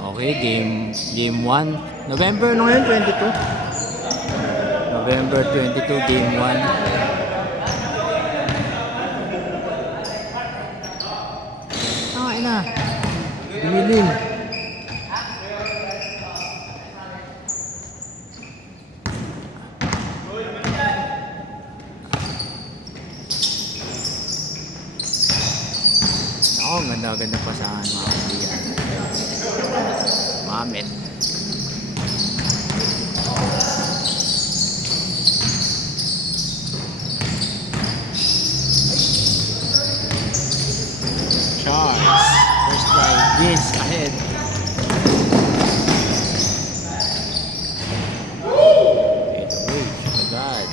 Okay, game 1. November no yun, 22. November 22, game 1. Ay na. Bilin. Ako, ganda-ganda pa saan mga kaibigan. Mamit. Charles. First drive. Vince ahead. It's away. Agad.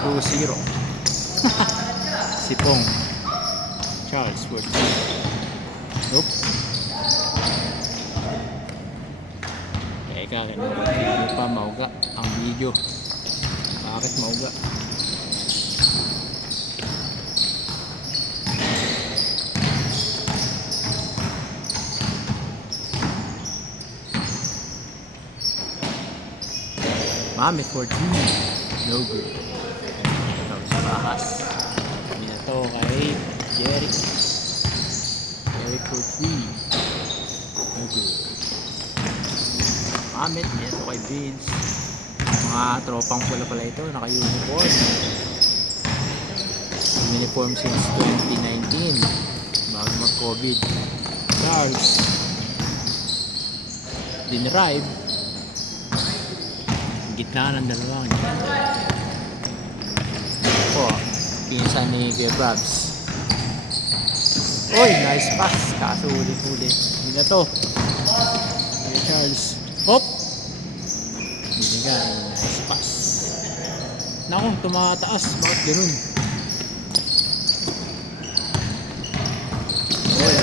2-0. Sipong. Charles for 2. Nope. Teka, hindi pa mauga ang video. Bakit mauga? Mami for 3. No good. Tapos bahas. Hindi na to kay Jeric. Jeric for 3. No good. Mami, hindi na to kay Vince. Mga tropang pula pala ito. Naka-uniform. Uniform since 2019. Bago mag-COVID. Charles. Dinrive. Gitna ng dalawang po, pinsan ni Kuya Babs. Oy, nice pass. Kaso ulit-ulit. Hindi na to. Kuya Charles. Hop! Binigay. Nice pass. Naku, tumataas. Bakit ganun? Oy,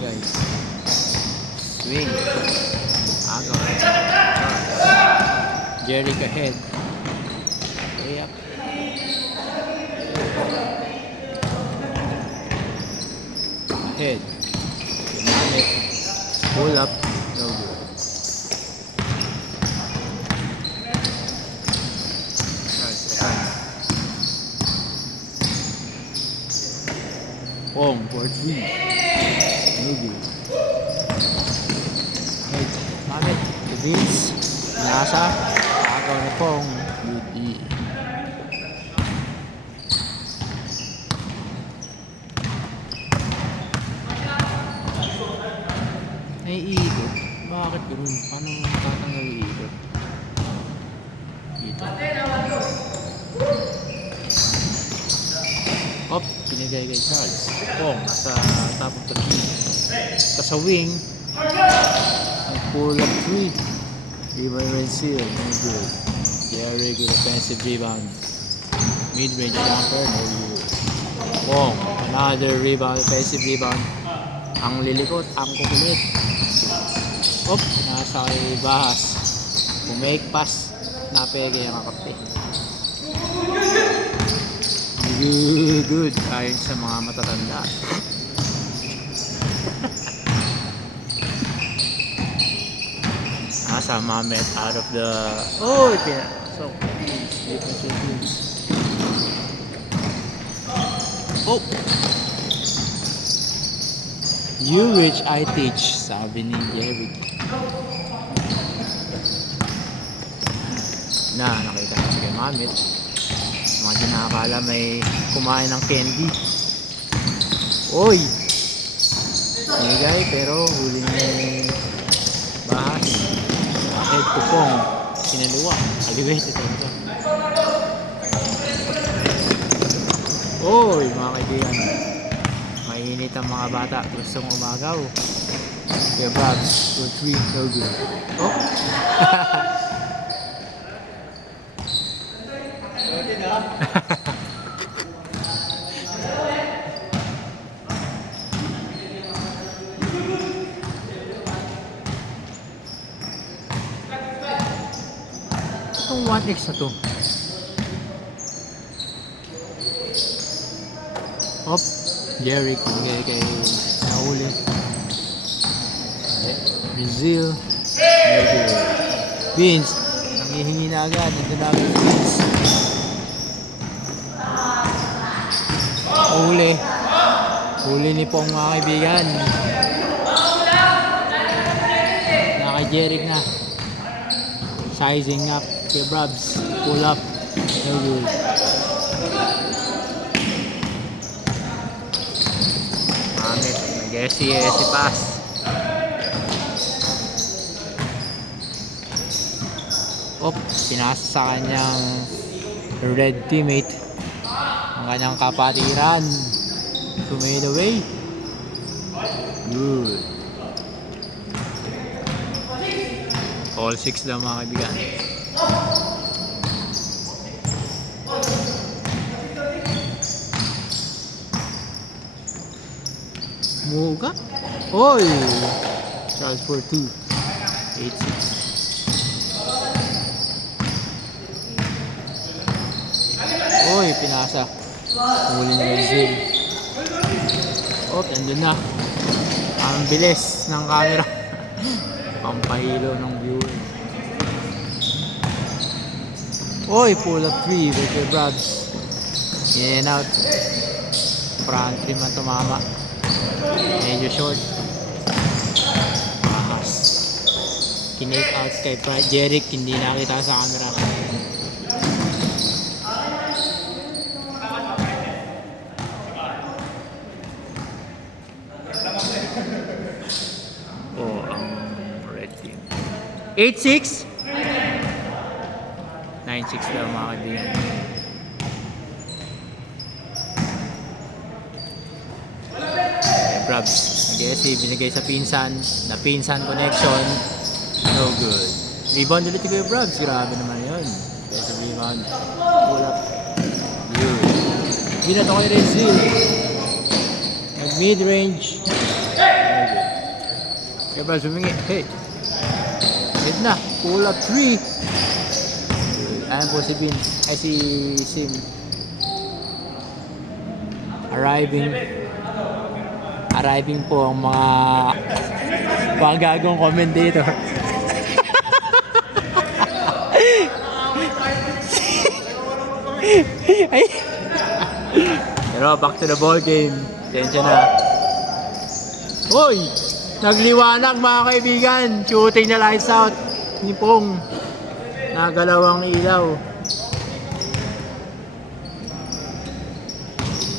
guys. Swing. Agaw. Jeric ahead. Way up. Ahead. Dynamic. Pull up. No good. Pong for 3. No good. Mamit, Vince, nasa, agaw na pong UD. Naiikot? Bakit ganoon? Paano tatanggal iikot? Dito. Hop, pinigay kay Charles. Pong, nasa top of the field. Sa wing, pull up 3. Rebound and seal. No good. Jerry good offensive rebound. Mid-range jumper. No good. Wong. Another rebound. Offensive rebound. Ang lilikot. Ang kukulit. Op. Nasa kay Bahas. Kung make pass. Napege yung kakapte. Good. Ayon sa mga matatanda. Nasa Mamet out of the... Oh! So, different teams. Oh! You which I teach, sabi ni Jerry. Nakita ko si kay Mamet. Mga di nakakala may kumain ng candy. Oy! Nigay, pero huli niya Bahas. Head to Pong. Sinaliwa. Elevated ito. Oy, mga kaibigan. Mainit ang mga bata. Gustong umagaw. Kuya Babs. For 3. No good. Oh. Itong 1x na to. Hop. Jeric, kay nahuli. Brazil. Medyo. Vince, nangihingi na agad. Nandun na agad si Vince. Huli. Huli ni Pong mga kaibigan. Kay Jeric na. Sizing up kay Brabs. Pull up. No good. Mamit. Nag-SC pass. Pinasa sa kanyang red teammate. Ang kanyang kapatiran. To made away. Good. All 6 lang mga kaibigan. Muga? Oy! Charles for 2. 8-6. Oy, pinasa. Huli ni Brazil. Nandun na. Ang bilis ng camera. Pampahilo ng viewer. Oy, pull up 3 with your Brabs. In and out. Front trim ang tumama. Medyo short. Ahas. Kinake out kay Jeric. Hindi nakita sa camera. Ang red team. 8-6. 9-6 daw mga kaibigan. Brabs. Nag-SC. Binigay sa pinsan. Na pinsan connection. No good. Rebound ulit kay Brabs. Grabe naman yun. Kaya sa rebound. Pull up. Good. Binato kay Rezil. Nag-mid-range. Kaya Brabs humingi. Hey. Hit na. Pull up 3. Ayan po si Bin. Ay si Sim. Arriving po ang mga pagagong commentator. Pero back to the ball game. Tensya na. Hoy! Nagliwanag mga kaibigan. Shooting na lights out. Ni Pong. Nagalawang ilaw.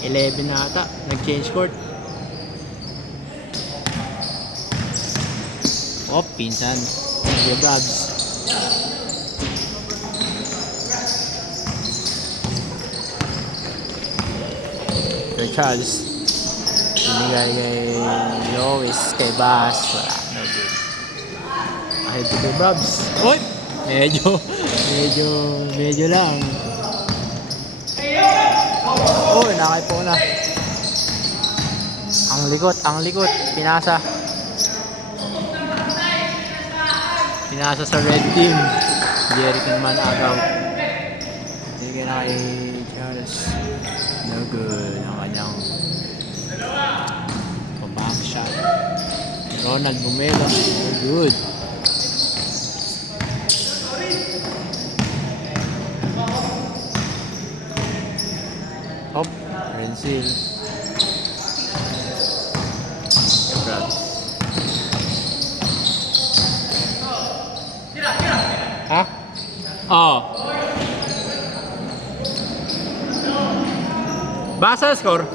11 na ata. Nag-change court. Pinsan. Yung Brabs. Kay Charles. Binigay kay Lois. Kay Bass. Wala. No good. Ahead to the Brabs. Oy! Medyo lang. Nakaipo na. Ang likot. Pinasa sa red team. Jeric naman agaw. Bigay na kay Charles. No good. Ang kanyang back shot. Ronald Bumelo. No good. Rensil. Ha? Basa score?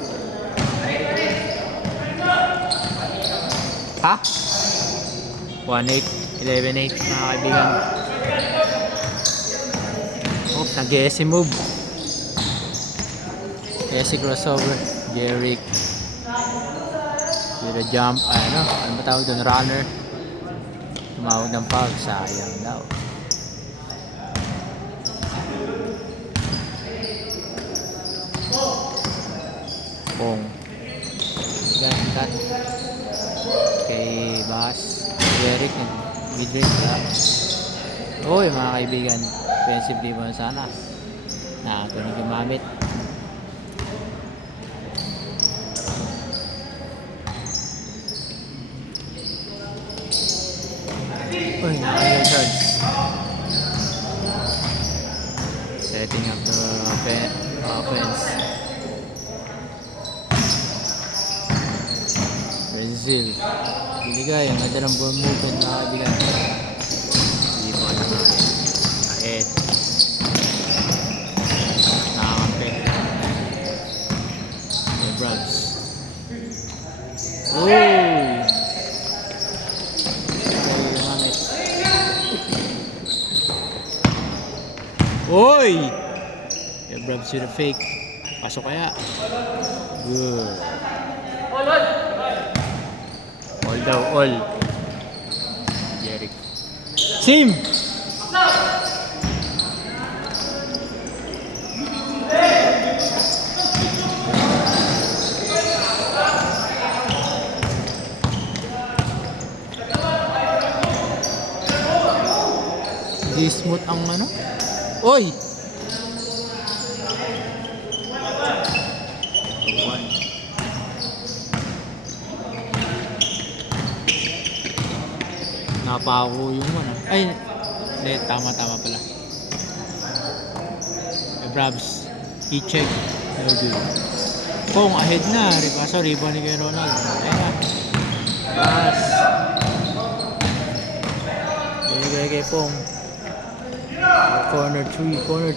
Ha? 1-8, 11-8 mga kaibigan. Nag-SC move. SC crossover. Jeric. With a jump. Ano ba tawag doon? Runner. Tumawag ng foul. Sayang daw. Pong. Cut. Kay Bass. Jeric. Mid-range lang. Mga kaibigan. Offensive rebound sana. Ito na gumamit. Uy, nakakaya Charles. Setting up the offense. Brazil. Binigay, ang ganda ng ball movement na kaibigan. Hindi pa naman. Ahead. Nakakampi. Brabs. Uy! Uy! Brabs with a fake. Pasok kaya. Good. All daw, all. Jeric. Sim! Hindi smooth ang ano? Oy! Napako yung ano. Ay, hindi, tama pala. Brabs, i-check. No good. Pong, ahead na. Sorry, rebound ni kay Ronald. Ayan na. Pass. Kay Pong. Corner 3. No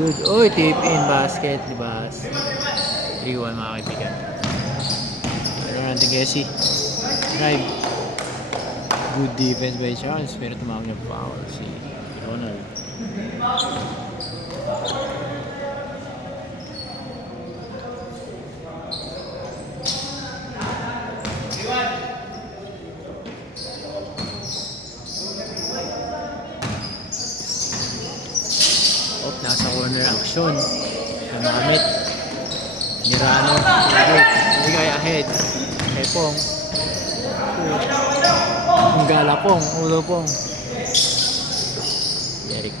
good. Oy, tip in basket. Diba? 3-1 mga kaibigan. Ano natin Gessie. Drive. Good defense by Charles, pero tumawag ng foul si Ronald. Nasa corner action. Namamit. Nirano. Bigay ahead. Kay Pong. Ang gala Pong. Ulo Pong. Jeric.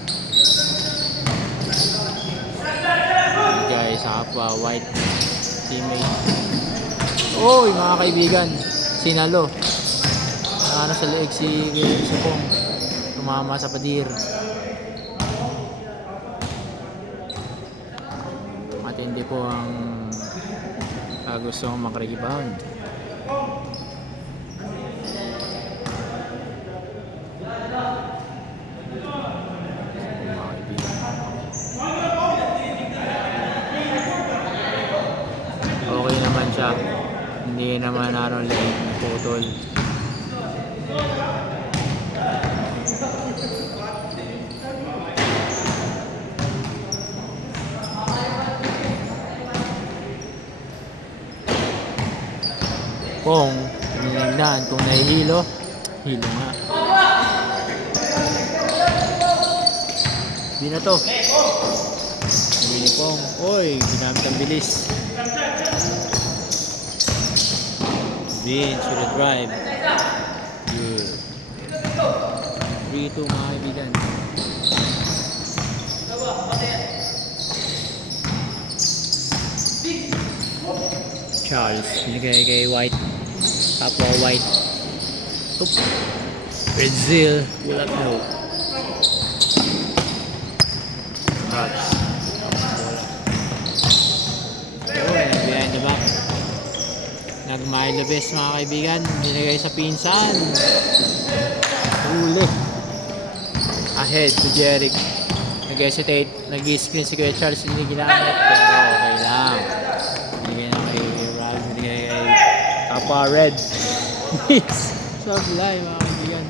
Bigay sa kapwa. White. Teammate. Oy mga kaibigan. Sinalo. Ano sa leeg si Pong. Tumama sa padir. Matindi po ang gusto kong makrebound. Okay naman siya. Hindi naman naroon lang putol. Pong, tinignan kung nahihilo, hilo nga. Hindi na to. Sabi ni Pong, oy, ginamit ang bilis. Vince with a drive. Good. 3-2 mga kaibigan. Charles, binigay kay White. Kapwa White. Oop. Brazil, pull up no. Brabs. Oh, behind the back. Nagmahal the best mga kaibigan. Binigay sa pinsan. Huli. Ahead to Jeric. Nag-hesitate. Nag-screen si Kuya Charles. Hindi ginamit. Pero okay lang. Binigay na kay Rob. Binigay kay Kappa Red. Sablay mga kaibigan.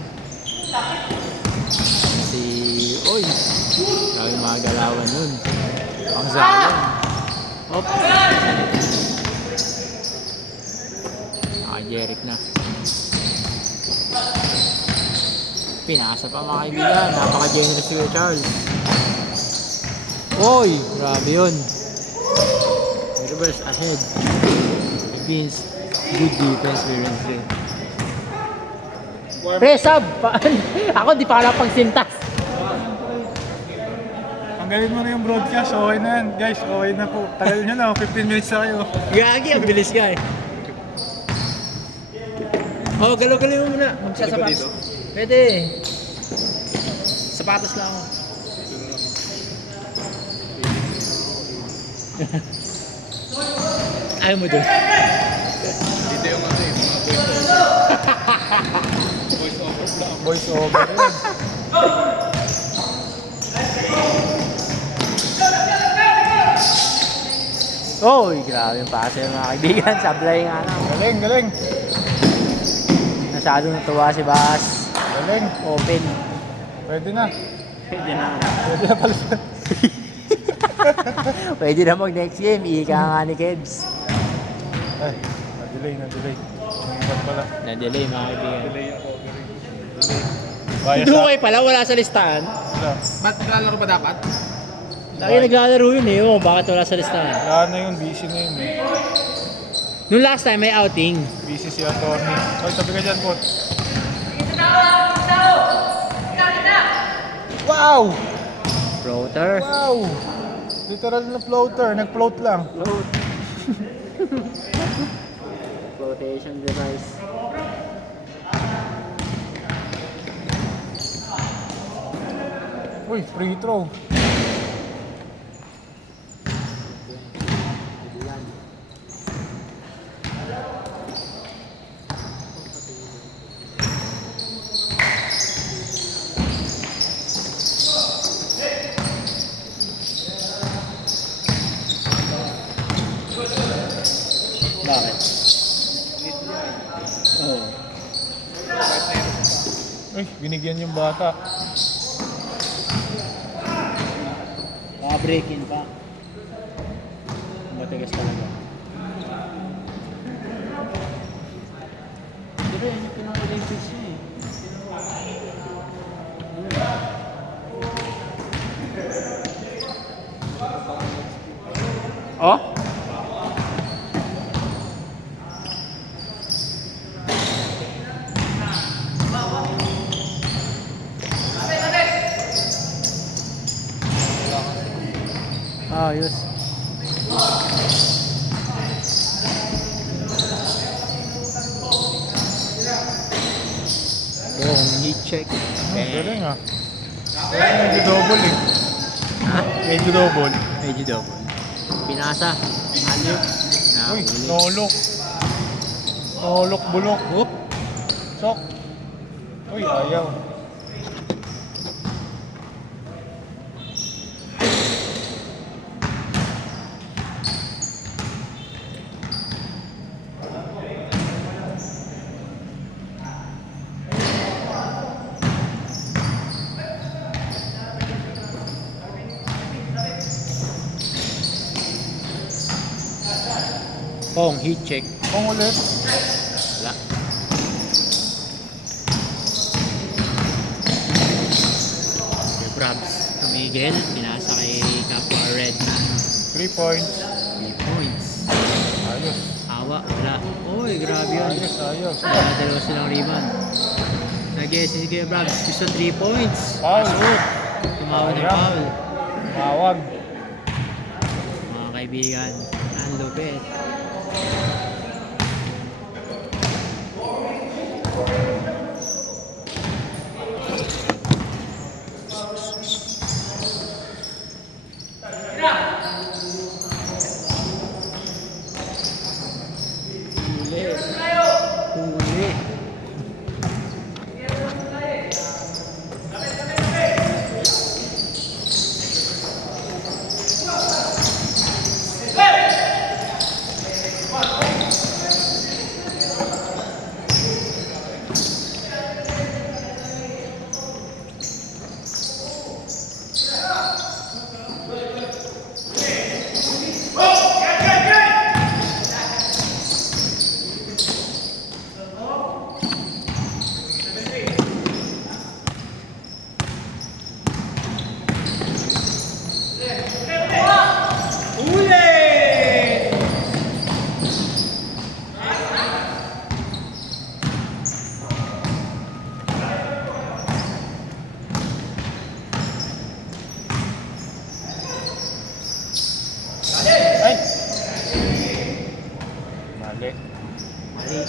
Si... Oy! Grabe mga galawan nun. Ang zalan. Hop! Jeric na. Pinasa pa mga kaibigan. Napaka-generous si Charles. Oy! Grabe yun. Reverse ahead. Against good defense clearance din. Presab! Ako di pa pala pagsintas. Tanggalin mo na yung broadcast. Okay na yan. Guys, okay na po. Tagal nyo na. 15 minutes na kayo. Gagi, ang bilis ka eh. Oh, galaw-galaw mo muna. Magsasapatos. Pwede. Sapatos lang ako. Ayaw mo doon. Dito yung ano yung mga voice over lang. Voice over yun. Oy, grabe yung pase mga kaibigan. Sablay nga lang. Galing, galing. Masyado natuwa si Bas. Galing. Open. Pwede na. Pwede na. Pwede na pala. Pwede na mag next game. Ika nga ni Kebs. Ay, na-delay. Umibat pala. Na-delay mga kaibigan. Delay ako. Bias Dukay pala, wala sa listahan. Wala. Ba't lalaro ba dapat? Lagi naglalaro yun eh. Oh, bakit wala sa listahan? Wala na yun, busy na yun eh. Nung last time may outing. Busy si attorney. Hoy, tabi ka dyan, Pot. Wow! Floater. Wow! Literal na floater. Nag-float lang. Float. Flotation device. Uy, free throw. Bakit? Oh. Uy, binigyan yung bata. Baka break-in pa. Matigas talaga. Pero yan yung pinaka-Olympics niya eh. Oh? Ayos. Heat check. Galing ah. Medyo double eh. Ha? Medyo double. Medyo double. Pinasa. Ano? Uy, nolok. Nolok, bulok. Oop. Sok. Uy, ayaw. Kung heat check. Kung ulit. Wala. Okay, Brabs. Tumigil. Pinasa kay Kapwa Red na 3 points. 3 points. Ayos. Awa. Wala. Uy, grabe yun. Ayos, ayos. Dalawa silang rebound. Nag-SS si Kuya Brabs. Gusto 3 points. Foul. Tumawad ng Ayan. foul. Tawag. Mga kaibigan. Ang lupit. Huli. Ay! Mali. Mali.